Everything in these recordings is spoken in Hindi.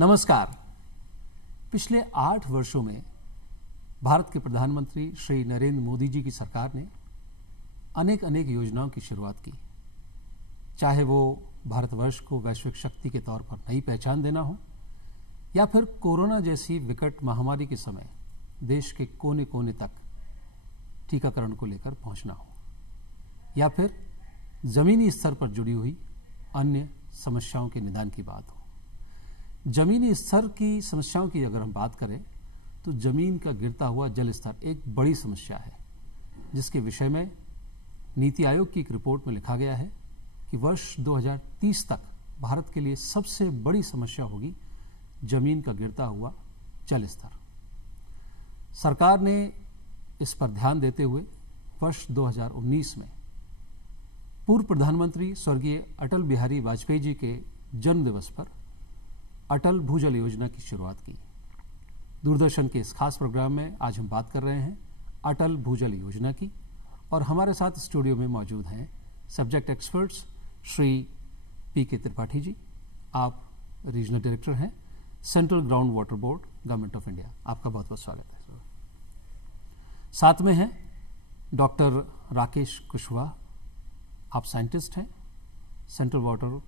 नमस्कार। पिछले 8 वर्षों में भारत के प्रधानमंत्री श्री नरेंद्र मोदी जी की सरकार ने अनेक योजनाओं की शुरुआत की, चाहे वो भारतवर्ष को वैश्विक शक्ति के तौर पर नई पहचान देना हो या फिर कोरोना जैसी विकट महामारी के समय देश के कोने कोने तक टीकाकरण को लेकर पहुंचना हो, या फिर जमीनी स्तर पर जुड़ी हुई अन्य समस्याओं के निदान की बात हो। जमीनी स्तर की समस्याओं की अगर हम बात करें तो जमीन का गिरता हुआ जल स्तर एक बड़ी समस्या है, जिसके विषय में नीति आयोग की एक रिपोर्ट में लिखा गया है कि वर्ष 2030 तक भारत के लिए सबसे बड़ी समस्या होगी जमीन का गिरता हुआ जल स्तर। सरकार ने इस पर ध्यान देते हुए वर्ष 2019 में पूर्व प्रधानमंत्री स्वर्गीय अटल बिहारी वाजपेयी जी के जन्म दिवस पर अटल भूजल योजना की शुरुआत की। दूरदर्शन के इस खास प्रोग्राम में आज हम बात कर रहे हैं अटल भूजल योजना की, और हमारे साथ स्टूडियो में मौजूद हैं subject experts Shri P K. Tripathi ji. आप रीजनल डायरेक्टर हैं central ground water board, government of India. आपका बहुत बहुत स्वागत है। साथ में हैं डॉक्टर राकेश कुशवाहा, आप साइंटिस्ट हैं central water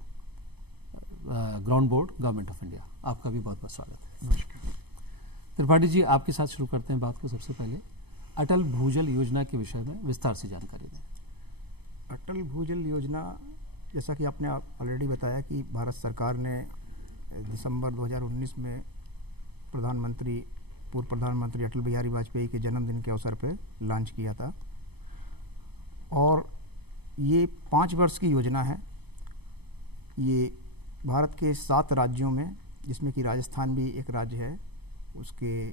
ground board, government of India. आपका भी बहुत बहुत स्वागत है। नमस्कार। त्रिपाठी जी, आपके साथ शुरू करते हैं बात को। सबसे पहले अटल भूजल योजना के विषय में विस्तार से जानकारी दें। अटल भूजल योजना, जैसा कि आपने ऑलरेडी बताया कि भारत सरकार ने दिसंबर 2019 में पूर्व प्रधानमंत्री अटल बिहारी वाजपेयी के जन्मदिन के अवसर पर लॉन्च किया था, और ये 5 वर्ष की योजना है। ये भारत के 7 राज्यों में, जिसमें कि राजस्थान भी एक राज्य है, उसके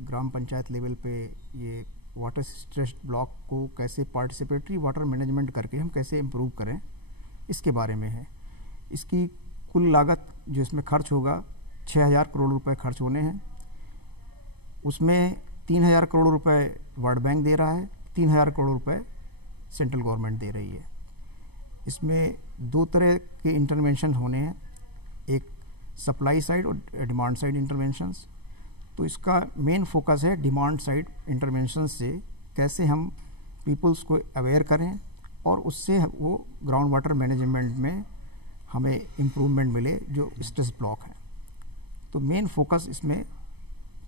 ग्राम पंचायत लेवल पे ये वाटर स्ट्रेस्ड ब्लॉक को कैसे पार्टिसिपेटरी वाटर मैनेजमेंट करके हम कैसे इम्प्रूव करें, इसके बारे में है। इसकी कुल लागत जो इसमें खर्च होगा 6000 करोड़ रुपए खर्च होने हैं। उसमें 3000 करोड़ रुपए वर्ल्ड बैंक दे रहा है, 3000 करोड़ रुपए सेंट्रल गवर्नमेंट दे रही है। इसमें 2 तरह के इंटरवेंशन होने हैं, एक सप्लाई साइड और डिमांड साइड इंटरवेंशंस। तो इसका मेन फोकस है डिमांड साइड इंटरवेंशन से कैसे हम पीपल्स को अवेयर करें और उससे वो ग्राउंड वाटर मैनेजमेंट में हमें इम्प्रूवमेंट मिले जो स्ट्रेस ब्लॉक है। तो मेन फोकस इसमें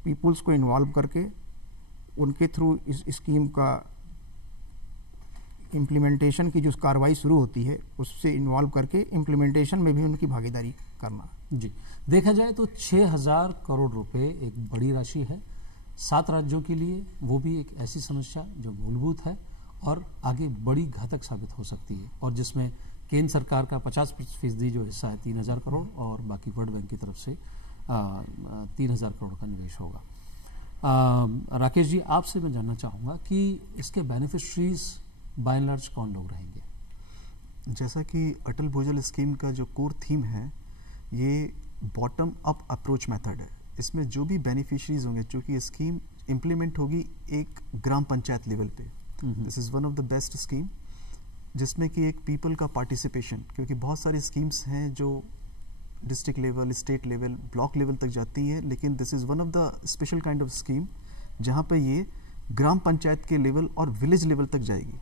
पीपल्स को इन्वॉल्व करके उनके थ्रू इस स्कीम का इम्प्लीमेंटेशन की जो कार्रवाई शुरू होती है उससे इन्वॉल्व करके इम्प्लीमेंटेशन में भी उनकी भागीदारी करना। जी, देखा जाए तो 6000 करोड़ रुपए एक बड़ी राशि है 7 राज्यों के लिए, वो भी एक ऐसी समस्या जो मूलभूत है और आगे बड़ी घातक साबित हो सकती है, और जिसमें केंद्र सरकार का 50% जो हिस्सा है 3000 करोड़ और बाकी वर्ल्ड बैंक की तरफ से 3000 करोड़ का निवेश होगा। राकेश जी, आपसे मैं जानना चाहूँगा कि इसके बेनिफिशरीज बाय एंड लार्ज कौन लोग रहेंगे? जैसा कि अटल भूजल स्कीम का जो कोर थीम है, ये बॉटम अप अप्रोच मेथड है। इसमें जो भी बेनिफिशरीज होंगे, चूँकि स्कीम इम्प्लीमेंट होगी एक ग्राम पंचायत लेवल पे, this is one of the best scheme जिसमें कि एक पीपल का पार्टिसिपेशन, क्योंकि बहुत सारी स्कीम्स हैं जो district level, state level, block level तक जाती हैं, लेकिन this is one of the special kind of scheme जहाँ पे ये ग्राम पंचायत के लेवल और विलेज लेवल तक जाएगी।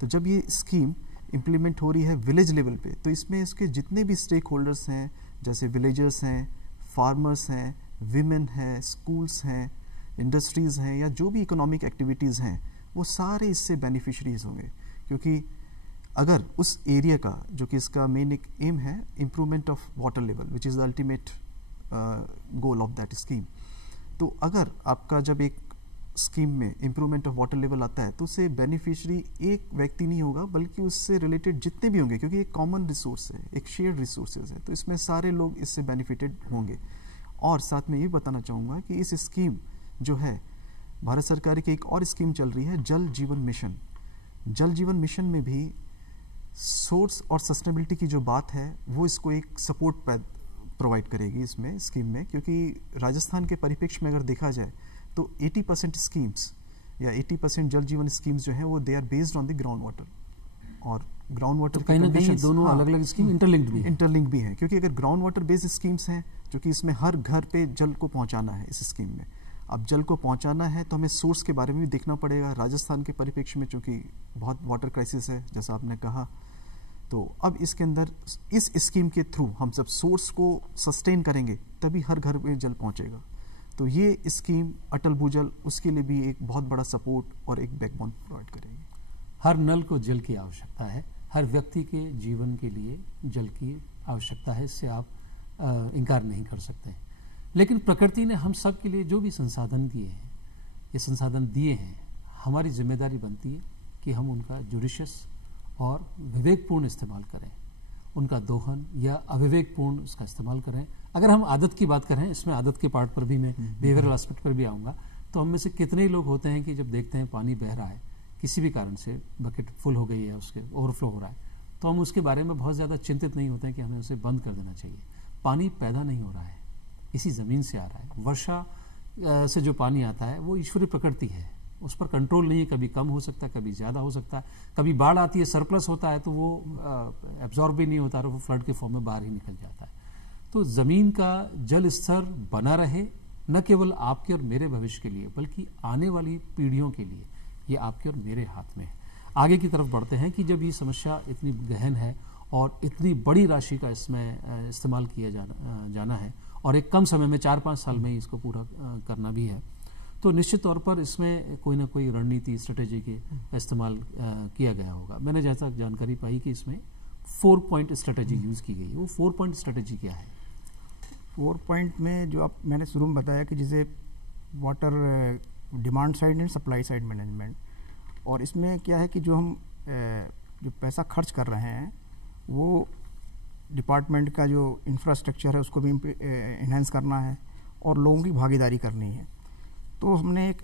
तो जब ये स्कीम इम्प्लीमेंट हो रही है विलेज लेवल पे, तो इसमें इसके जितने भी स्टेक होल्डर्स हैं, जैसे विलेजर्स हैं, फार्मर्स हैं, विमेन हैं, स्कूल्स हैं, इंडस्ट्रीज़ हैं, या जो भी इकोनॉमिक एक्टिविटीज़ हैं, वो सारे इससे बेनिफिशरीज होंगे। क्योंकि अगर उस एरिया का, जो कि इसका मेन एक एम है, improvement of water level which is the ultimate goal of that scheme, तो अगर आपका जब एक स्कीम में इम्प्रूवमेंट ऑफ वाटर लेवल आता है तो उससे बेनिफिशियरी एक व्यक्ति नहीं होगा, बल्कि उससे रिलेटेड जितने भी होंगे, क्योंकि एक कॉमन रिसोर्स है, एक शेयर्ड रिसोर्सेज है, तो इसमें सारे लोग इससे बेनिफिटेड होंगे। और साथ में ये बताना चाहूँगा कि इस स्कीम जो है, भारत सरकार की एक और स्कीम चल रही है जल जीवन मिशन। जल जीवन मिशन में भी सोर्स और सस्टेनेबिलिटी की जो बात है वो इसको एक सपोर्ट प्रोवाइड करेगी इसमें स्कीम में, क्योंकि राजस्थान के परिप्रेक्ष्य में अगर देखा जाए तो 80% स्कीम्स या 80% जल जीवन स्कीम्स जो हैं वो they are based on the ground water. और ग्राउंड वाटर तो कहीं ना कहीं दोनों अलग अलग स्कीम इंटरलिंक्ड भी है। इंटरलिंक भी है, क्योंकि अगर ग्राउंड वाटर बेस्ड स्कीम्स हैं जो कि इसमें हर घर पे जल को पहुंचाना है, इस स्कीम में अब जल को पहुंचाना है तो हमें सोर्स के बारे में भी देखना पड़ेगा। राजस्थान के परिप्रेक्ष्य में चूंकि बहुत वाटर क्राइसिस है जैसा आपने कहा, तो अब इसके अंदर इस स्कीम के थ्रू हम जब सोर्स को सस्टेन करेंगे तभी हर घर में जल पहुंचेगा। तो ये स्कीम अटल भूजल उसके लिए भी एक बहुत बड़ा सपोर्ट और एक बैकबोन प्रोवाइड करेगी। हर नल को जल की आवश्यकता है, हर व्यक्ति के जीवन के लिए जल की आवश्यकता है, इससे आप इनकार नहीं कर सकते। लेकिन प्रकृति ने हम सब के लिए जो भी संसाधन दिए हैं, ये संसाधन दिए हैं, हमारी जिम्मेदारी बनती है कि हम उनका जुडिशियस और विवेकपूर्ण इस्तेमाल करें, उनका दोहन या अविवेकपूर्ण उसका इस्तेमाल करें। अगर हम आदत की बात करें, इसमें आदत के पार्ट पर भी मैं बिहेवियरल एस्पेक्ट पर भी आऊँगा, तो हम में से कितने ही लोग होते हैं कि जब देखते हैं पानी बह रहा है, किसी भी कारण से बकेट फुल हो गई है, उसके ओवरफ्लो हो रहा है, तो हम उसके बारे में बहुत ज़्यादा चिंतित नहीं होते हैं कि हमें उसे बंद कर देना चाहिए। पानी पैदा नहीं हो रहा है, इसी ज़मीन से आ रहा है। वर्षा से जो पानी आता है वो ईश्वरीय प्रकृति है, उस पर कंट्रोल नहीं है, कभी कम हो सकता है, कभी ज़्यादा हो सकता है, कभी बाढ़ आती है, सरप्लस होता है तो वो एब्जॉर्ब भी नहीं होता और वो फ्लड के फॉर्म में बाहर ही निकल जाता है। तो ज़मीन का जल स्तर बना रहे, न केवल आपके और मेरे भविष्य के लिए बल्कि आने वाली पीढ़ियों के लिए, ये आपके और मेरे हाथ में है। आगे की तरफ बढ़ते हैं कि जब ये समस्या इतनी गहन है और इतनी बड़ी राशि का इसमें इस्तेमाल किया जाना है और एक कम समय में 4-5 साल में ही इसको पूरा करना भी है, तो निश्चित तौर पर इसमें कोई ना कोई रणनीति, स्ट्रेटेजी के इस्तेमाल किया गया होगा। मैंने जैसा जानकारी पाई कि इसमें 4 पॉइंट स्ट्रेटेजी यूज़ की गई। वो 4 पॉइंट स्ट्रेटेजी क्या है? 4 पॉइंट में जो आप मैंने शुरू में बताया कि जैसे water demand side and supply side management, और इसमें क्या है कि जो हम जो पैसा खर्च कर रहे हैं वो डिपार्टमेंट का जो इंफ्रास्ट्रक्चर है उसको भी इन्हेंस करना है और लोगों की भागीदारी करनी है। तो हमने एक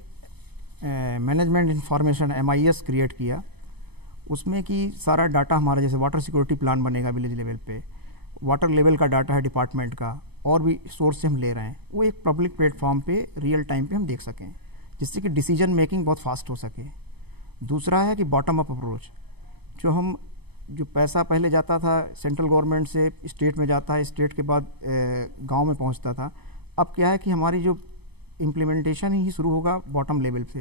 मैनेजमेंट इंफॉर्मेशन MIS क्रिएट किया, उसमें कि सारा डाटा हमारा, जैसे वाटर सिक्योरिटी प्लान बनेगा विलेज लेवल पे, वाटर लेवल का डाटा है डिपार्टमेंट का और भी सोर्स से हम ले रहे हैं, वो एक पब्लिक प्लेटफॉर्म पे रियल टाइम पे हम देख सकें, जिससे कि डिसीजन मेकिंग बहुत फास्ट हो सके। दूसरा है कि बॉटम अप अप्रोच, जो पैसा पहले जाता था सेंट्रल गवर्नमेंट से स्टेट में जाता है, स्टेट के बाद गांव में पहुंचता था, अब क्या है कि हमारी जो इम्प्लीमेंटेशन ही शुरू होगा बॉटम लेवल से।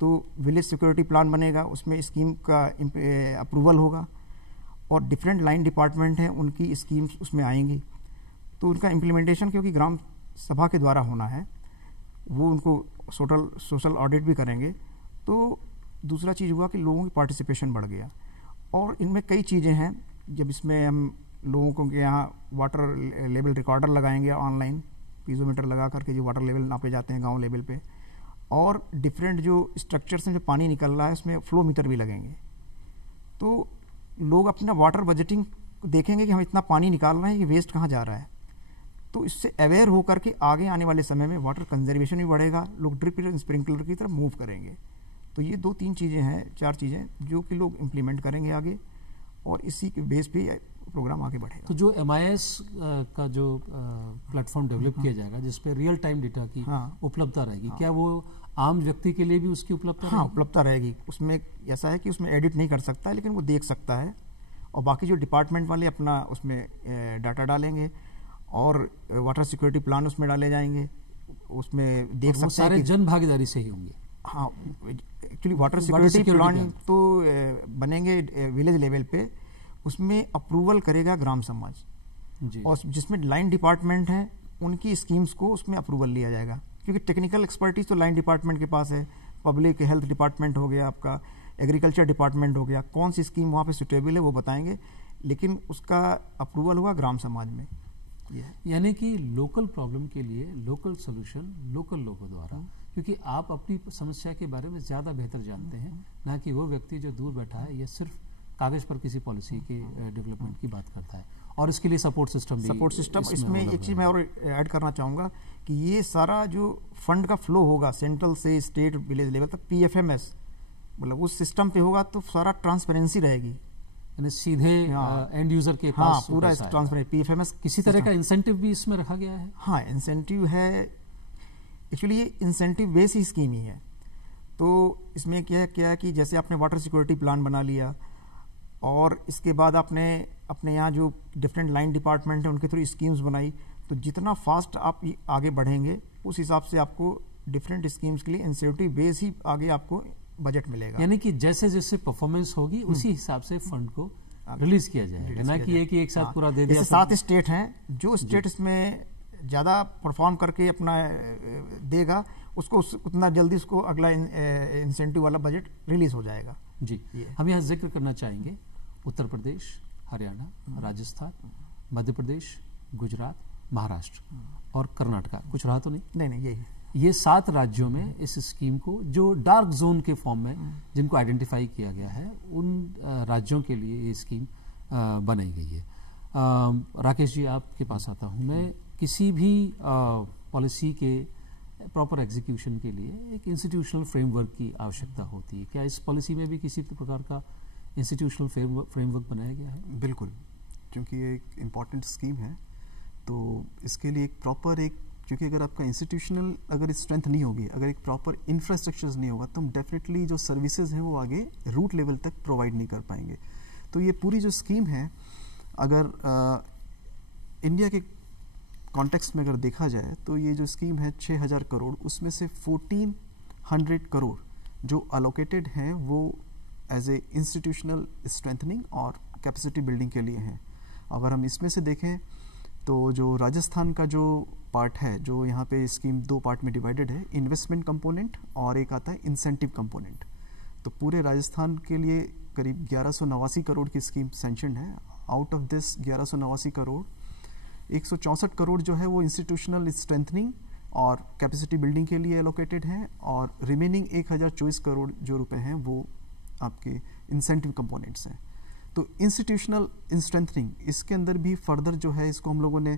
तो विलेज सिक्योरिटी प्लान बनेगा, उसमें स्कीम का अप्रूवल होगा और डिफरेंट लाइन डिपार्टमेंट हैं उनकी स्कीम्स उसमें आएंगी, तो उनका इम्प्लीमेंटेशन क्योंकि ग्राम सभा के द्वारा होना है, वो उनको सोशल ऑडिट भी करेंगे। तो दूसरा चीज़ हुआ कि लोगों की पार्टिसिपेशन बढ़ गया और इनमें कई चीज़ें हैं। जब इसमें हम लोगों को के यहाँ वाटर लेवल रिकॉर्डर लगाएंगे ऑनलाइन, पीजोमीटर लगा करके जो वाटर लेवल नापे जाते हैं गांव लेवल पे, और डिफरेंट जो स्ट्रक्चर से जो पानी निकल रहा है उसमें फ्लो मीटर भी लगेंगे, तो लोग अपना वाटर बजटिंग देखेंगे कि हम इतना पानी निकाल रहे हैं, ये वेस्ट कहाँ जा रहा है। तो इससे अवेयर होकर के आगे आने वाले समय में वाटर कंजर्वेशन भी बढ़ेगा, लोग ड्रिप और स्प्रिंकलर की तरफ मूव करेंगे। तो ये 2-3 चीज़ें हैं, 4 चीज़ें जो कि लोग इम्प्लीमेंट करेंगे आगे, और इसी के बेस पे प्रोग्राम आगे बढ़ेगा। तो जो MIS का जो प्लेटफॉर्म डेवलप किया जाएगा जिस पे रियल टाइम डेटा की उपलब्धता रहेगी, क्या वो आम व्यक्ति के लिए भी उसकी उपलब्धता? हाँ, उपलब्धता रहेगी। उसमें ऐसा है कि उसमें एडिट नहीं कर सकता है, लेकिन वो देख सकता है, और बाकी जो डिपार्टमेंट वाले अपना उसमें डाटा डालेंगे और वाटर सिक्योरिटी प्लान उसमें डाले जाएंगे, उसमें देख सकते हैं। सारे जन भागीदारी से ही होंगे। हाँ, एक्चुअली वाटर सिक्योरिटी प्लान तो बनेंगे विलेज लेवल पे, उसमें अप्रूवल करेगा ग्राम समाज जी। और जिसमें लाइन डिपार्टमेंट है उनकी स्कीम्स को उसमें अप्रूवल लिया जाएगा, क्योंकि टेक्निकल एक्सपर्टीज तो लाइन डिपार्टमेंट के पास है, पब्लिक हेल्थ डिपार्टमेंट हो गया, आपका एग्रीकल्चर डिपार्टमेंट हो गया, कौन सी स्कीम वहाँ पे सुटेबल है वो बताएंगे, लेकिन उसका अप्रूवल हुआ ग्राम समाज में। यानी कि लोकल प्रॉब्लम के लिए लोकल सोल्यूशन लोकल लोगों द्वारा, क्योंकि आप अपनी समस्या के बारे में ज़्यादा बेहतर जानते हैं, ना कि वो व्यक्ति जो दूर बैठा है, ये सिर्फ कागज पर किसी पॉलिसी के डेवलपमेंट की बात करता है। और इसके लिए सपोर्ट सिस्टम इसमें एक चीज़ मैं और ऐड करना चाहूँगा कि ये सारा जो फंड का फ्लो होगा सेंट्रल से स्टेट विलेज लेवल तक, PFMS मतलब उस सिस्टम पे होगा, तो सारा ट्रांसपेरेंसी रहेगी, यानी सीधे एंड यूजर के पास। हाँ, पूरा ट्रांसपेरेंट। PFMS किसी तरह का इंसेंटिव भी इसमें रखा गया है? हाँ, इंसेंटिव है। एक्चुअली ये इंसेंटिव बेस ही स्कीम ही है। तो इसमें क्या है कि जैसे आपने वाटर सिक्योरिटी प्लान बना लिया, और इसके बाद आपने अपने यहाँ जो डिफरेंट लाइन डिपार्टमेंट है उनके थ्रू स्कीम्स बनाई, तो जितना फास्ट आप आगे बढ़ेंगे उस हिसाब से आपको डिफरेंट स्कीम्स के लिए इंसेंटिव बेस ही आगे आपको बजट मिलेगा। यानी कि जैसे जैसे परफॉर्मेंस होगी उसी हिसाब से फंड को रिलीज किया जाएगा, ना कि एक साथ पूरा दे दिया। 7 स्टेट हैं, जो स्टेट इसमें ज़्यादा परफॉर्म करके अपना देगा उसको उतना जल्दी उसको अगला इंसेंटिव वाला बजट रिलीज हो जाएगा। जी, हम यहाँ जिक्र करना चाहेंगे उत्तर प्रदेश, हरियाणा, राजस्थान, मध्य प्रदेश, गुजरात, महाराष्ट्र और कर्नाटका। कुछ रहा तो नहीं? नहीं, यही ये 7 राज्यों में इस स्कीम को, जो डार्क जोन के फॉर्म में जिनको आइडेंटिफाई किया गया है, उन राज्यों के लिए ये स्कीम बनाई गई है। राकेश जी, आपके पास आता हूँ मैं। किसी भी पॉलिसी के प्रॉपर एग्जीक्यूशन के लिए एक इंस्टीट्यूशनल फ्रेमवर्क की आवश्यकता होती है। क्या इस पॉलिसी में भी किसी प्रकार का इंस्टीट्यूशनल फ्रेमवर्क बनाया गया है? बिल्कुल, क्योंकि ये एक इम्पॉर्टेंट स्कीम है, तो इसके लिए एक प्रॉपर क्योंकि अगर आपका इंस्टीट्यूशनल अगर स्ट्रेंथ नहीं होगी, अगर एक प्रॉपर इंफ्रास्ट्रक्चर नहीं होगा, तो हम डेफिनेटली जो सर्विसेज हैं वो आगे रूट लेवल तक प्रोवाइड नहीं कर पाएंगे। तो ये पूरी जो स्कीम है, अगर इंडिया के कॉन्टेक्स्ट में अगर देखा जाए तो ये जो स्कीम है 6000 करोड़, उसमें से 1400 करोड़ जो अलोकेटेड हैं वो एज ए इंस्टीट्यूशनल स्ट्रेंथनिंग और कैपेसिटी बिल्डिंग के लिए हैं। अगर हम इसमें से देखें तो जो राजस्थान का जो पार्ट है, जो यहाँ पे स्कीम 2 पार्ट में डिवाइडेड है, इन्वेस्टमेंट कंपोनेंट और एक आता है इंसेंटिव कंपोनेंट। तो पूरे राजस्थान के लिए करीब 1189 करोड़ की स्कीम सैंक्शन है। Out of this 1189 crore 164 crore जो है वो इंस्टीट्यूशनल स्ट्रेंथनिंग और कैपेसिटी बिल्डिंग के लिए एलोकेटेड हैं, और रिमेनिंग 1024 करोड़ जो रुपए हैं वो आपके इंसेंटिव कंपोनेंट्स हैं। तो इंस्टीट्यूशनल स्ट्रेंथनिंग, इसके अंदर भी फर्दर जो है इसको हम लोगों ने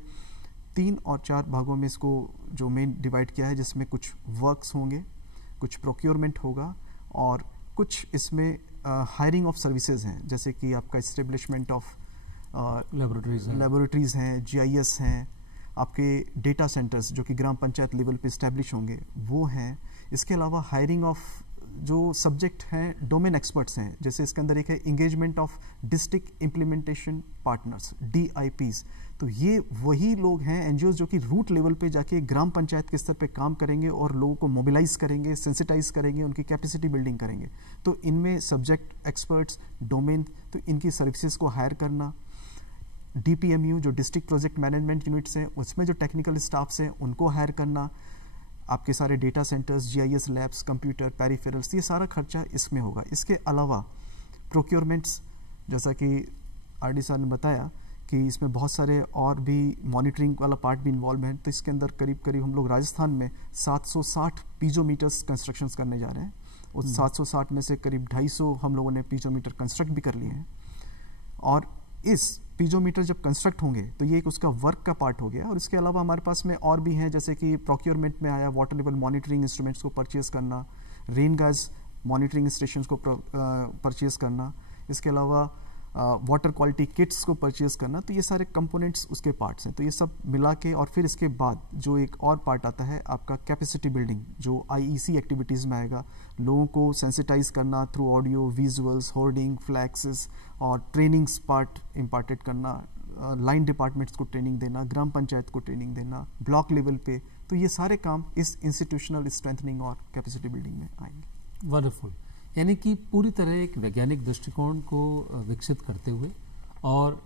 3 और 4 भागों में इसको जो मेन डिवाइड किया है, जिसमें कुछ वर्क्स होंगे, कुछ प्रोक्योरमेंट होगा और कुछ इसमें हायरिंग ऑफ सर्विसेज हैं, जैसे कि आपका इस्टेब्लिशमेंट ऑफ लेबोरेटरीज हैं, GIS हैं, आपके डेटा सेंटर्स जो कि ग्राम पंचायत लेवल पे इस्टेब्लिश होंगे वो हैं। इसके अलावा हायरिंग ऑफ जो सब्जेक्ट हैं डोमेन एक्सपर्ट्स हैं, जैसे इसके अंदर एक है engagement of district implementation partners, DIPs। तो ये वही लोग हैं, NGOs, जो कि रूट लेवल पे जाके ग्राम पंचायत के स्तर पे काम करेंगे और लोगों को मोबिलाइज करेंगे, सेंसिटाइज करेंगे, उनकी कैपेसिटी बिल्डिंग करेंगे। तो इनमें सब्जेक्ट एक्सपर्ट्स, डोमेन, तो इनकी सर्विसेज को हायर करना। DPMU जो डिस्ट्रिक्ट प्रोजेक्ट मैनेजमेंट यूनिट्स हैं, उसमें जो टेक्निकल स्टाफ्स हैं उनको हायर करना। आपके सारे data centres, GIS labs, computer, peripherals, ये सारा खर्चा इसमें होगा। इसके अलावा प्रोक्योरमेंट्स, जैसा कि RD सर ने बताया कि इसमें बहुत सारे और भी मॉनिटरिंग वाला पार्ट भी इन्वॉल्व है। तो इसके अंदर करीब करीब हम लोग राजस्थान में 760 पीजोमीटर्स कंस्ट्रक्शंस करने जा रहे हैं। उस 760 में से करीब 250 हम लोगों ने पीजोमीटर कंस्ट्रक्ट भी कर लिए हैं। और इस पीजोमीटर जब कंस्ट्रक्ट होंगे तो ये एक उसका वर्क का पार्ट हो गया। और इसके अलावा हमारे पास में और भी हैं, जैसे कि प्रोक्योरमेंट में आया वाटर लेवल मॉनिटरिंग इंस्ट्रूमेंट्स को परचेज करना, रेन गैस मॉनिटरिंग स्टेशंस को परचेज करना, इसके अलावा वाटर क्वालिटी किट्स को परचेज करना। तो ये सारे कंपोनेंट्स उसके पार्ट्स हैं। तो ये सब मिला के, और फिर इसके बाद जो एक और पार्ट आता है आपका कैपेसिटी बिल्डिंग, जो IEC एक्टिविटीज़ में आएगा। लोगों को सेंसिटाइज करना through audio, visuals, hoarding, flexes, और ट्रेनिंग्स पार्ट इम्पार्टेड करना, लाइन डिपार्टमेंट्स को ट्रेनिंग देना, ग्राम पंचायत को ट्रेनिंग देना, ब्लॉक लेवल पे। तो ये सारे काम इस इंस्टीट्यूशनल स्ट्रेंथनिंग और कैपेसिटी बिल्डिंग में आएंगे। वंडरफुल। यानी कि पूरी तरह एक वैज्ञानिक दृष्टिकोण को विकसित करते हुए और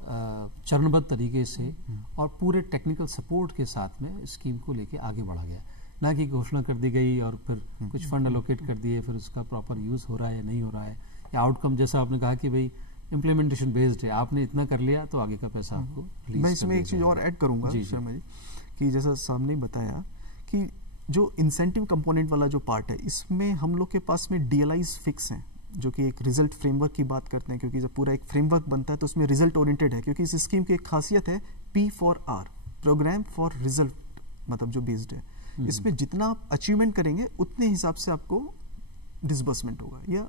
चरणबद्ध तरीके से और पूरे टेक्निकल सपोर्ट के साथ में स्कीम को लेके आगे बढ़ा गया, ना कि घोषणा कर दी गई और फिर कुछ फंड एलोकेट कर दिए, फिर उसका प्रॉपर यूज़ हो रहा है या नहीं हो रहा है, या आउटकम जैसा आपने कहा कि भाई इम्प्लीमेंटेशन बेस्ड है, आपने इतना कर लिया तो आगे का पैसा आपको रिलीज। मैं इसमें एक चीज़ और ऐड करूँगा शर्मा जी, कि जैसा सामने बताया कि जो इंसेंटिव कंपोनेंट वाला जो पार्ट है, इसमें हम लोग के पास में DLIs फिक्स हैं, जो कि एक रिजल्ट फ्रेमवर्क की बात करते हैं, क्योंकि जब पूरा एक फ्रेमवर्क बनता है तो उसमें रिजल्ट ओरिएंटेड है। क्योंकि इस स्कीम की एक खासियत है P for R, program for result, मतलब जो बेस्ड है। इसमें जितना आप अचीवमेंट करेंगे उतने हिसाब से आपको डिसबर्समेंट होगा, या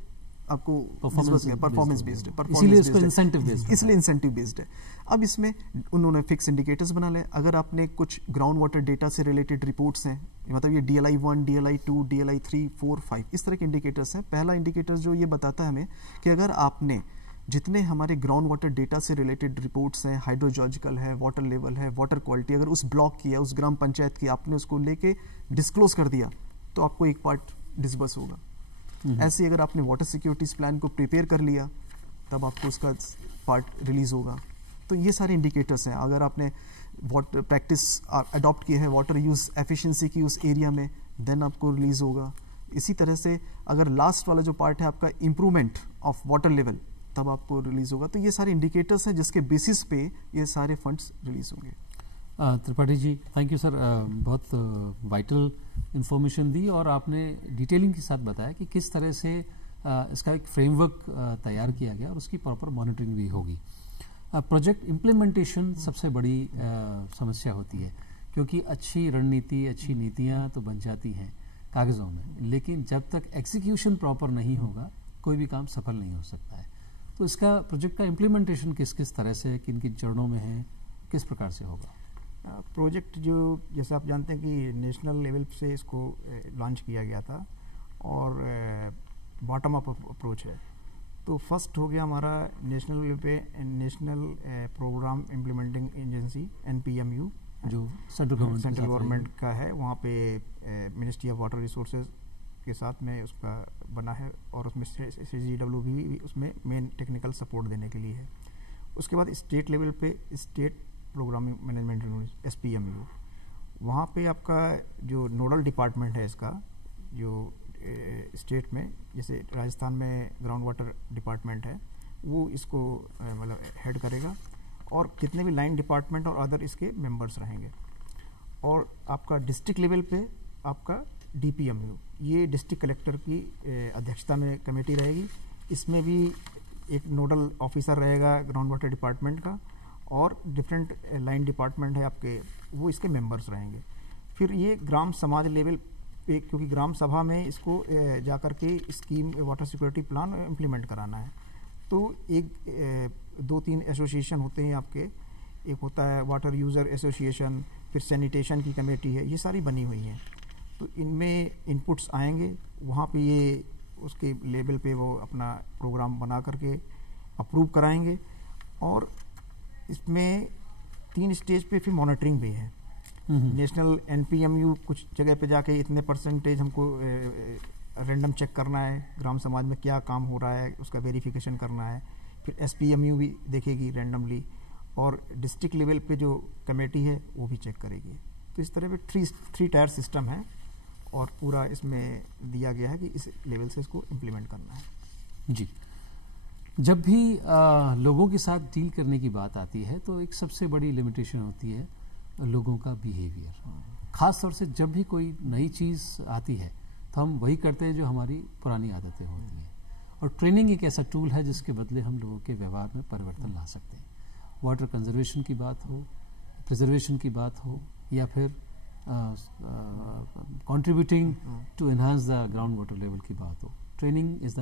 आपको परफॉर्मेंस बेस्ड है, इसलिए इसको इंसेंटिव बेस्ड, इसलिए इंसेंटिव बेस्ड है। अब इसमें उन्होंने फिक्स इंडिकेटर्स बना ले। अगर आपने कुछ ग्राउंड वाटर डेटा से रिलेटेड रिपोर्ट्स हैं, मतलब ये DLI 1, DLI 2, DLI 3, 4, 5 इस तरह के इंडिकेटर्स हैं। पहला इंडिकेटर जो ये बताता है हमें कि अगर आपने जितने हमारे ग्राउंड वाटर डेटा से रिलेटेड रिपोर्ट्स हैं, हाइड्रोलॉजिकल है, वाटर लेवल है, वाटर क्वालिटी, अगर उस ब्लॉक की है, उस ग्राम पंचायत की, आपने उसको लेके डिस्क्लोज कर दिया तो आपको एक पार्ट डिसबर्स होगा। ऐसे अगर आपने वाटर सिक्योरिटीज प्लान को प्रिपेयर कर लिया तब आपको उसका पार्ट रिलीज होगा। तो ये सारे इंडिकेटर्स हैं। अगर आपने वाटर प्रैक्टिस अडॉप्ट की है वाटर यूज एफिशिएंसी की उस एरिया में, देन आपको रिलीज होगा। इसी तरह से अगर लास्ट वाला जो पार्ट है आपका इम्प्रूवमेंट ऑफ वाटर लेवल, तब आपको रिलीज होगा। तो ये सारे इंडिकेटर्स हैं जिसके बेसिस पे ये सारे फंड्स रिलीज होंगे। Tripathi ji, thank you sir, बहुत वाइटल इन्फॉर्मेशन दी और आपने डिटेलिंग के साथ बताया कि किस तरह से इसका एक फ्रेमवर्क तैयार किया गया और उसकी प्रॉपर मॉनिटरिंग भी होगी। प्रोजेक्ट इम्प्लीमेंटेशन सबसे बड़ी समस्या होती है, क्योंकि अच्छी रणनीति, अच्छी नीतियाँ तो बन जाती हैं कागज़ों में, लेकिन जब तक एग्जीक्यूशन प्रॉपर नहीं होगा कोई भी काम सफल नहीं हो सकता है। तो इसका प्रोजेक्ट का इम्प्लीमेंटेशन किस किस तरह से, किन किन चरणों में है, किस प्रकार से होगा? प्रोजेक्ट जो जैसे आप जानते हैं कि नेशनल लेवल से इसको लॉन्च किया गया था और बॉटम अप अप्रोच है। तो फर्स्ट हो गया हमारा नेशनल लेवल पे national program implementing agency NPMU, जो सेंट्रल गवर्नमेंट का है। वहाँ पे मिनिस्ट्री ऑफ वाटर रिसोर्सेज के साथ में उसका बना है और उसमें CGW भी उसमें मेन टेक्निकल सपोर्ट देने के लिए है। उसके बाद स्टेट लेवल पे state programming management unit SPMU, वहाँ पे आपका जो नोडल डिपार्टमेंट है इसका, जो स्टेट में जैसे राजस्थान में ग्राउंड वाटर डिपार्टमेंट है, वो इसको मतलब हेड करेगा और कितने भी लाइन डिपार्टमेंट और अदर इसके मेंबर्स रहेंगे। और आपका डिस्ट्रिक्ट लेवल पे आपका DPMU, ये डिस्ट्रिक्ट कलेक्टर की अध्यक्षता में कमेटी रहेगी। इसमें भी एक नोडल ऑफिसर रहेगा ग्राउंड वाटर डिपार्टमेंट का और डिफरेंट लाइन डिपार्टमेंट है आपके, वो इसके मेंबर्स रहेंगे। फिर ये ग्राम समाज लेवल पे, क्योंकि ग्राम सभा में इसको जा कर के scheme water security plan implement कराना है, तो एक 2-3 एसोसिएशन होते हैं आपके। एक होता है वाटर यूज़र एसोसिएशन, फिर सैनिटेशन की कमेटी है, ये सारी बनी हुई हैं। तो इनमें इनपुट्स आएंगे, वहाँ पे ये उसके लेवल पे वो अपना प्रोग्राम बना करके अप्रूव कराएंगे। और इसमें 3 स्टेज पे फिर मॉनिटरिंग भी है। नेशनल NPMU कुछ जगह पे जाके इतने परसेंटेज हमको रैंडम चेक करना है, ग्राम समाज में क्या काम हो रहा है उसका वेरिफिकेशन करना है। फिर SPMU भी देखेगी रैंडमली और डिस्ट्रिक्ट लेवल पे जो कमेटी है वो भी चेक करेगी। तो इस तरह पे 3 टायर सिस्टम है और पूरा इसमें दिया गया है कि इस लेवल से इसको इम्प्लीमेंट करना है। जी, जब भी लोगों के साथ डील करने की बात आती है तो एक सबसे बड़ी लिमिटेशन होती है लोगों का बिहेवियर। ख़ास तौर से जब भी कोई नई चीज़ आती है तो हम वही करते हैं जो हमारी पुरानी आदतें होती हैं, और ट्रेनिंग एक ऐसा टूल है जिसके बदले हम लोगों के व्यवहार में परिवर्तन ला सकते हैं। वाटर कंजर्वेशन की बात हो, प्रिजर्वेशन की बात हो, या फिर contributing to enhance the ground water level की बात हो, training is the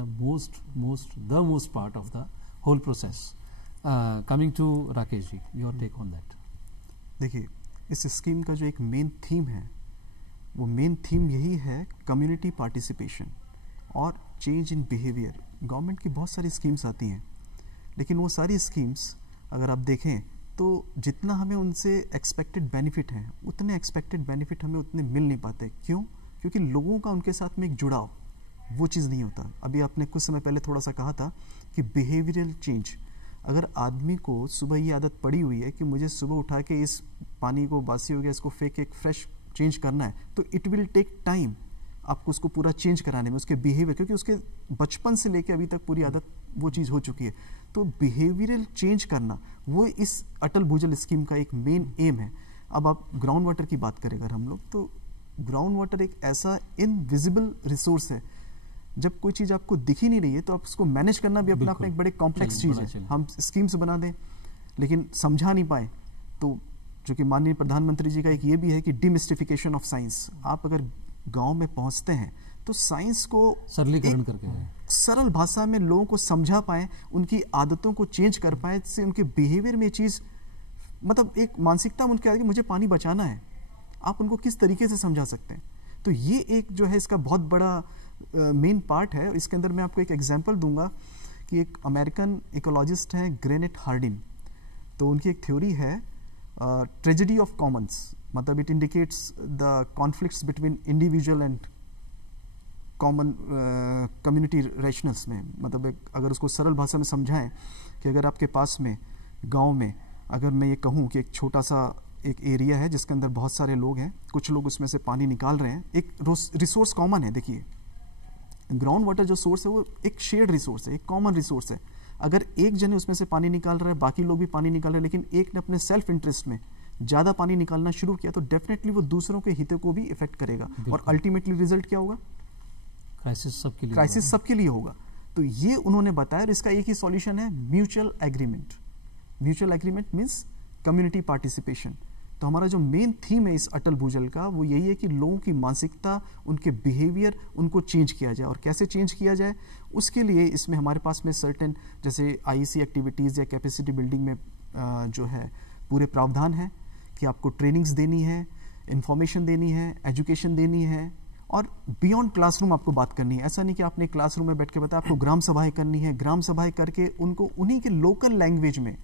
most part of the whole process. Coming to Rakesh ji, your take on that. देखिए, इस स्कीम का जो एक मेन थीम है, वो मेन थीम यही है कम्युनिटी पार्टिसिपेशन और चेंज इन बिहेवियर। गवर्नमेंट की बहुत सारी स्कीम्स आती हैं, लेकिन वो सारी स्कीम्स अगर आप देखें तो जितना हमें उनसे एक्सपेक्टेड बेनिफिट हैं, उतने एक्सपेक्टेड बेनिफिट हमें उतने मिल नहीं पाते। क्यों? क्योंकि लोगों का उनके साथ में एक जुड़ाव, वो चीज़ नहीं होता। अभी आपने कुछ समय पहले थोड़ा सा कहा था कि बिहेवियरल चेंज, अगर आदमी को सुबह ये आदत पड़ी हुई है कि मुझे सुबह उठा के इस पानी को बासी हो गया इसको फेंक के एक फ्रेश चेंज करना है, तो इट विल टेक टाइम आपको उसको पूरा चेंज कराने में, उसके बिहेवियर, क्योंकि उसके बचपन से लेके अभी तक पूरी आदत वो चीज़ हो चुकी है। तो बिहेवियरल चेंज करना वो इस अटल भूजल स्कीम का एक मेन एम है। अब आप ग्राउंड वाटर की बात करें अगर हम लोग, तो ग्राउंड वाटर एक ऐसा इनविजिबल रिसोर्स है, जब कोई चीज़ आपको दिख ही नहीं रही है तो आप उसको मैनेज करना भी अपना अपना एक बड़े कॉम्प्लेक्स चीज़ है। हम स्कीम्स बना दें लेकिन समझा नहीं पाए, तो जो कि माननीय प्रधानमंत्री जी का एक ये भी है कि डिमिस्टिफिकेशन ऑफ साइंस। आप अगर गांव में पहुंचते हैं तो साइंस को सरलीकरण करके सरल भाषा में लोगों को समझा पाए, उनकी आदतों को चेंज कर पाए, जिससे उनके बिहेवियर में चीज़, मतलब एक मानसिकता उनके आगे मुझे पानी बचाना है, आप उनको किस तरीके से समझा सकते हैं। तो ये एक जो है इसका बहुत बड़ा मेन पार्ट है। इसके अंदर मैं आपको एक एग्जांपल दूंगा कि एक अमेरिकन इकोलॉजिस्ट हैं ग्रेनेट हार्डिन, तो उनकी एक थ्योरी है ट्रेजेडी ऑफ कॉमन्स, मतलब it indicates the conflicts between individual and common community rationals में। मतलब अगर उसको सरल भाषा में समझाएं कि अगर आपके पास में गांव में अगर मैं ये कहूँ कि एक छोटा सा एक एरिया है जिसके अंदर बहुत सारे लोग हैं, कुछ लोग उसमें से पानी निकाल रहे हैं, एक रिसोर्स कॉमन है। देखिए ग्राउंड वाटर जो सोर्स है वो एक शेयर्ड रिसोर्स है, एक कॉमन रिसोर्स है। अगर एक जने उसमें से पानी निकाल रहा है, बाकी लोग भी पानी निकाल रहे हैं, लेकिन एक ने अपने सेल्फ इंटरेस्ट में ज़्यादा पानी निकालना शुरू किया, तो डेफिनेटली वो दूसरों के हितों को भी इफेक्ट करेगा और अल्टीमेटली रिजल्ट क्या होगा? क्राइसिस सबके लिए होगा। तो ये उन्होंने बताया, इसका एक ही सॉल्यूशन है, mutual agreement. Mutual agreement means community participation. तो हमारा जो मेन थीम है इस अटल भूजल का वो यही है कि लोगों की मानसिकता, उनके बिहेवियर, उनको चेंज किया जाए। और कैसे चेंज किया जाए, उसके लिए इसमें हमारे पास में सर्टेन जैसे आईसी एक्टिविटीज़ या कैपेसिटी बिल्डिंग में जो है पूरे प्रावधान है कि आपको ट्रेनिंग्स देनी है, इंफॉर्मेशन देनी है, एजुकेशन देनी है, और बियॉन्ड क्लासरूम आपको बात करनी है। ऐसा नहीं कि आपने क्लासरूम में बैठ के बताया, आपको ग्राम सभाएं करनी है। ग्राम सभाएं करके उनको उन्हीं के लोकल लैंग्वेज में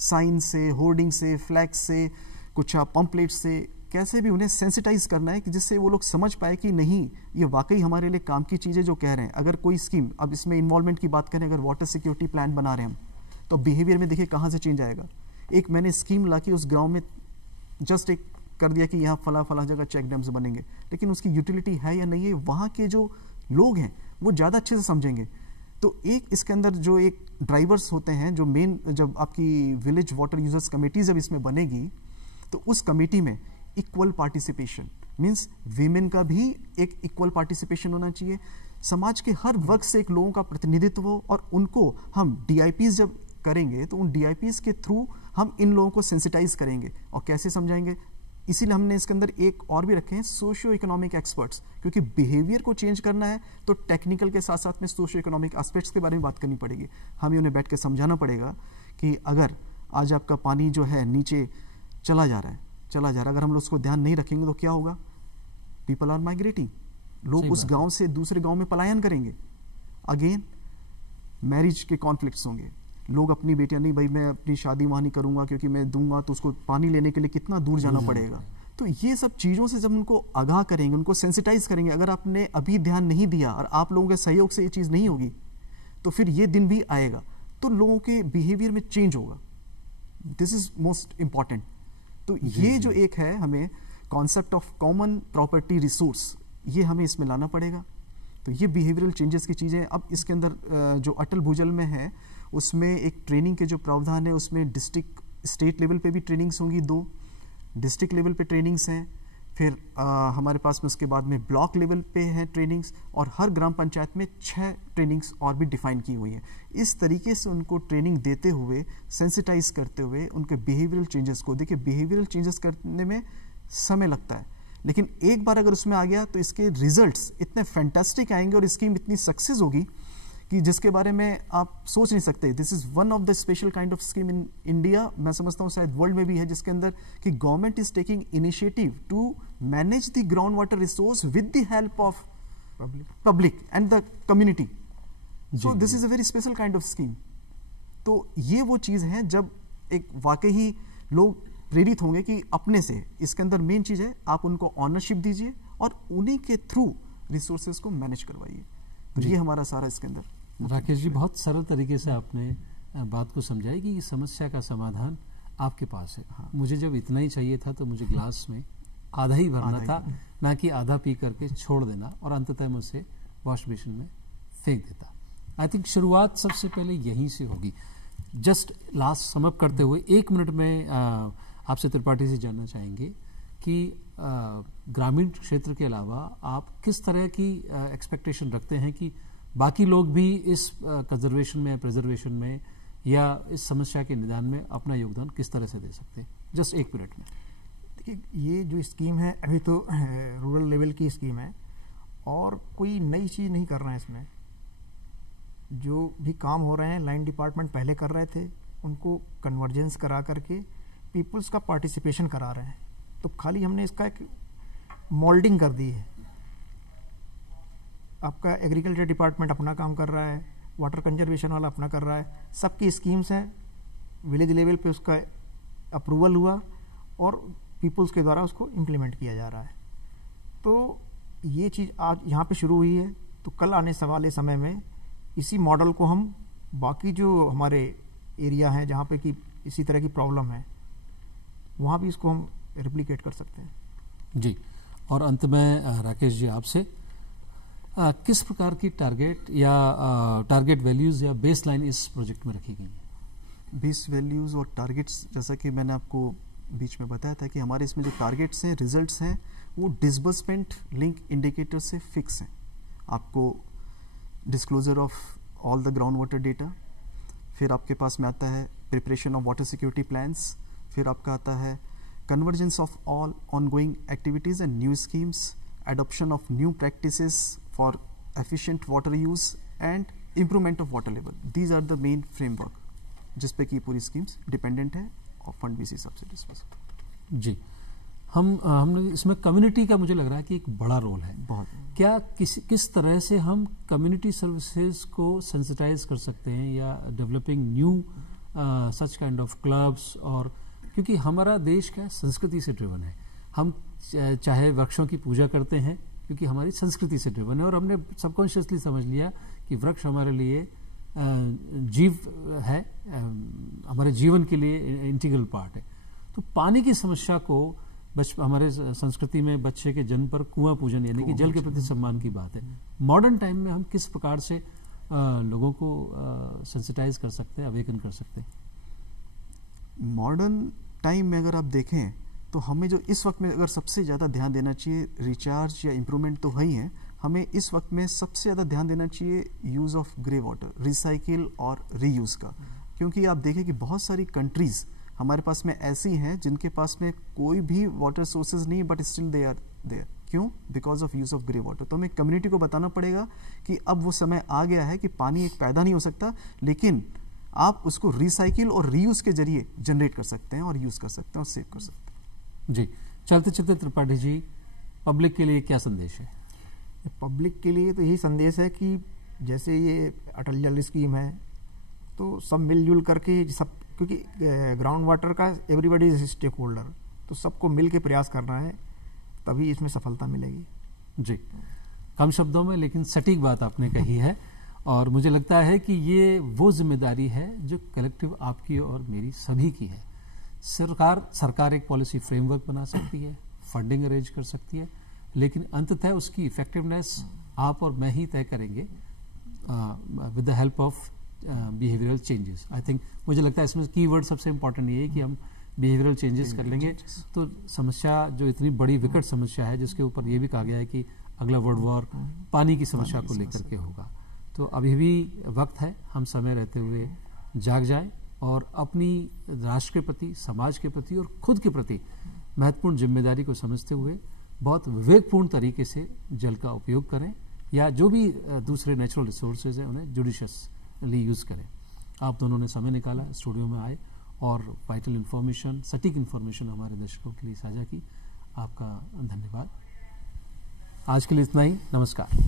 साइन से, होर्डिंग से, फ्लैग्स से, कुछ पंपलेट से, कैसे भी उन्हें सेंसिटाइज करना है कि जिससे वो लोग समझ पाए कि नहीं ये वाकई हमारे लिए काम की चीज़ें जो कह रहे हैं। अगर कोई स्कीम, अब इसमें इन्वॉल्वमेंट की बात करें, अगर वाटर सिक्योरिटी प्लान बना रहे हैं हम, तो बिहेवियर में देखिए कहाँ से चेंज आएगा। एक मैंने स्कीम ला के उस गाँव में जस्ट एक कर दिया कि यहाँ फला जगह चेक डैम्स बनेंगे, लेकिन उसकी यूटिलिटी है या नहीं है, वहाँ के जो लोग हैं वो ज़्यादा अच्छे से समझेंगे। तो एक इसके अंदर जो एक ड्राइवर्स होते हैं, जो मेन, जब आपकी विलेज वाटर यूजर्स कमेटी जब इसमें बनेगी, तो उस कमेटी में इक्वल पार्टिसिपेशन मीन्स वीमेन का भी एक इक्वल पार्टिसिपेशन होना चाहिए। समाज के हर वर्ग से एक लोगों का प्रतिनिधित्व हो, और उनको हम डीआईपीज जब करेंगे तो उन डीआईपीज के थ्रू हम इन लोगों को सेंसिटाइज करेंगे। और कैसे समझाएंगे, इसीलिए हमने इसके अंदर एक और भी रखे हैं, सोशियो इकोनॉमिक एक्सपर्ट्स, क्योंकि बिहेवियर को चेंज करना है तो टेक्निकल के साथ साथ में सोशियो इकोनॉमिक एस्पेक्ट्स के बारे में बात करनी पड़ेगी। हमें उन्हें बैठ के समझाना पड़ेगा कि अगर आज आपका पानी जो है नीचे चला जा रहा है, अगर हम लोग उसको ध्यान नहीं रखेंगे तो क्या होगा? पीपल आर माइग्रेटिंग, लोग उस गांव से दूसरे गांव में पलायन करेंगे। अगेन मैरिज के कॉन्फ्लिक्ट्स होंगे, लोग अपनी बेटियां, नहीं भाई मैं अपनी शादी वहाँ नहीं करूँगा क्योंकि मैं दूंगा तो उसको पानी लेने के लिए कितना दूर जाना पड़ेगा। तो ये सब चीज़ों से जब उनको आगाह करेंगे, उनको सेंसिटाइज करेंगे, अगर आपने अभी ध्यान नहीं दिया और आप लोगों के सहयोग से ये चीज़ नहीं होगी, तो फिर ये दिन भी आएगा, तो लोगों के बिहेवियर में चेंज होगा। This is most important. तो ये जो एक है, हमें concept of common property resource, ये हमें इसमें लाना पड़ेगा। तो ये बिहेवियरल चेंजेस की चीज़ें अब इसके अंदर जो अटल भूजल में है, उसमें एक ट्रेनिंग के जो प्रावधान है, उसमें डिस्ट्रिक्ट स्टेट लेवल पे भी ट्रेनिंग्स होंगी, 2 डिस्ट्रिक्ट लेवल पे ट्रेनिंग्स हैं, फिर हमारे पास में उसके बाद में ब्लॉक लेवल पे हैं ट्रेनिंग्स, और हर ग्राम पंचायत में 6 ट्रेनिंग्स और भी डिफाइन की हुई हैं। इस तरीके से उनको ट्रेनिंग देते हुए, सेंसिटाइज करते हुए उनके बिहेवियरल चेंजेस को, देखिए बिहेवियरल चेंजेस करने में समय लगता है, लेकिन एक बार अगर उसमें आ गया तो इसके रिजल्ट्स इतने फैंटास्टिक आएंगे और स्कीम इतनी सक्सेस होगी कि जिसके बारे में आप सोच नहीं सकते। This is one of the special kind of scheme in India, मैं समझता हूँ शायद वर्ल्ड में भी है, जिसके अंदर कि government is taking initiative to manage the ground water resource with the help of public and the community. So this is a very special kind of scheme. तो ये वो चीज़ है जब एक वाकई ही लोग प्रेरित होंगे कि अपने से, इसके अंदर मेन चीज़ है आप उनको ऑनरशिप दीजिए और उन्हीं के थ्रू रिसोर्सेज को मैनेज करवाइए। तो ये हमारा सारा इसके अंदर। राकेश जी, बहुत सरल तरीके से आपने बात को समझाई कि समस्या का समाधान आपके पास है। हाँ। मुझे जब इतना ही चाहिए था तो मुझे ग्लास में आधा ही भरना था, ना कि आधा पी करके छोड़ देना और अंततः मैं उसे वॉश बेसिन में फेंक देता। आई थिंक शुरुआत सबसे पहले यहीं से होगी। जस्ट लास्ट सम अप करते हुए 1 मिनट में आपसे त्रिपाठी से जानना चाहेंगे कि ग्रामीण क्षेत्र के अलावा आप किस तरह की एक्सपेक्टेशन रखते हैं कि बाकी लोग भी इस कंजर्वेशन में, प्रिजर्वेशन में या इस समस्या के निदान में अपना योगदान किस तरह से दे सकते हैं? जस्ट 1 मिनट में। देखिए, ये जो स्कीम है अभी तो रूरल लेवल की स्कीम है और कोई नई चीज़ नहीं कर रहे हैं इसमें। जो भी काम हो रहे हैं लाइन डिपार्टमेंट पहले कर रहे थे, उनको कन्वर्जेंस करा करके पीपल्स का पार्टिसिपेशन करा रहे हैं। तो खाली हमने इसका एक मोल्डिंग कर दी है। आपका एग्रीकल्चर डिपार्टमेंट अपना काम कर रहा है, वाटर कंजर्वेशन वाला अपना कर रहा है, सबकी स्कीम्स हैं, विलेज लेवल पे उसका अप्रूवल हुआ और पीपल्स के द्वारा उसको इम्प्लीमेंट किया जा रहा है। तो ये चीज़ आज यहाँ पे शुरू हुई है, तो कल आने वाले समय में इसी मॉडल को हम बाकी जो हमारे एरिया हैं जहाँ पे कि इसी तरह की प्रॉब्लम है, वहाँ भी इसको हम रेप्लिकेट कर सकते हैं। जी, और अंत में राकेश जी आपसे किस प्रकार की टारगेट या टारगेट वैल्यूज़ या बेस लाइन इस प्रोजेक्ट में रखी गई है? बेस वैल्यूज़ और टारगेट्स, जैसा कि मैंने आपको बीच में बताया था कि हमारे इसमें जो टारगेट्स हैं, रिजल्ट्स हैं, वो डिसबर्समेंट लिंक इंडिकेटर से फिक्स हैं। आपको disclosure of all the ground water data, फिर आपके पास में आता है preparation of water security plans, फिर आपका आता है convergence of all ongoing activities and new schemes, adoption of new practices for efficient water use and improvement of water level. These are the main framework जिस पे की पूरी स्कीम्स डिपेंडेंट है और फंड भी इसी सब्सिडीज पर। जी, हमने इसमें कम्युनिटी का मुझे लग रहा है कि एक बड़ा रोल है। बहुत। क्या किस तरह से हम कम्युनिटी सर्विसेज को सेंसिटाइज कर सकते हैं या developing new such kind of clubs, और क्योंकि हमारा देश क्या संस्कृति से ड्रिवन है, हम चाहे वृक्षों की पूजा करते हैं क्योंकि हमारी संस्कृति से ड्रिवन है, और हमने सबकॉन्शियसली समझ लिया कि वृक्ष हमारे लिए जीव है, हमारे जीवन के लिए इंटीग्रल पार्ट है। तो पानी की समस्या को हमारे संस्कृति में बच्चे के जन्म पर कुआं पूजन यानी कि जल के प्रति सम्मान की बात है। मॉडर्न टाइम में हम किस प्रकार से लोगों को सेंसिटाइज कर सकते हैं, अवेकन कर सकते हैं? मॉडर्न टाइम में अगर आप देखें तो हमें जो इस वक्त में अगर सबसे ज़्यादा ध्यान देना चाहिए, रिचार्ज या इम्प्रूवमेंट तो है ही है, हमें इस वक्त में सबसे ज़्यादा ध्यान देना चाहिए use of grey water, recycle और रीयूज़ का। क्योंकि आप देखें कि बहुत सारी कंट्रीज़ हमारे पास में ऐसी हैं जिनके पास में कोई भी वाटर सोर्सेज नहीं, but still they are there. क्यों? Because of use of grey water. तो हमें कम्युनिटी को बताना पड़ेगा कि अब वो समय आ गया है कि पानी एक पैदा नहीं हो सकता, लेकिन आप उसको रिसाइकिल और रीयूज के जरिए जनरेट कर सकते हैं और यूज कर सकते हैं और सेव कर सकते हैं। जी, चलते चलते त्रिपाठी जी, पब्लिक के लिए क्या संदेश है? पब्लिक के लिए तो यही संदेश है कि जैसे ये अटल जल स्कीम है, तो सब मिलजुल करके सब, क्योंकि ग्राउंड वाटर का एवरीबॉडी इज स्टेक होल्डर, तो सबको मिल के प्रयास करना है, तभी इसमें सफलता मिलेगी। जी, कम शब्दों में लेकिन सटीक बात आपने कही है, और मुझे लगता है कि ये वो जिम्मेदारी है जो कलेक्टिव आपकी और मेरी सभी की है। सरकार एक पॉलिसी फ्रेमवर्क बना सकती है, फंडिंग अरेंज कर सकती है, लेकिन अंततः उसकी इफेक्टिवनेस आप और मैं ही तय करेंगे with the help of behavioural changes. I think मुझे लगता है इसमें कीवर्ड सबसे इम्पोर्टेंट ये है कि हम बिहेवियरल चेंजेस कर लेंगे तो समस्या, जो इतनी बड़ी विकट समस्या है जिसके ऊपर ये भी कहा गया है कि अगला वर्ल्ड वॉर पानी की समस्या को लेकर के होगा, तो अभी भी वक्त है, हम समय रहते हुए जाग जाएं और अपनी राष्ट्र के प्रति, समाज के प्रति और खुद के प्रति महत्वपूर्ण जिम्मेदारी को समझते हुए बहुत विवेकपूर्ण तरीके से जल का उपयोग करें, या जो भी दूसरे नेचुरल रिसोर्सेज हैं उन्हें जुडिशियसली यूज़ करें। आप दोनों ने समय निकाला, स्टूडियो में आए और वाइटल इन्फॉर्मेशन, सटीक इन्फॉर्मेशन हमारे दर्शकों के लिए साझा की। आपका धन्यवाद। आज के लिए इतना ही, नमस्कार।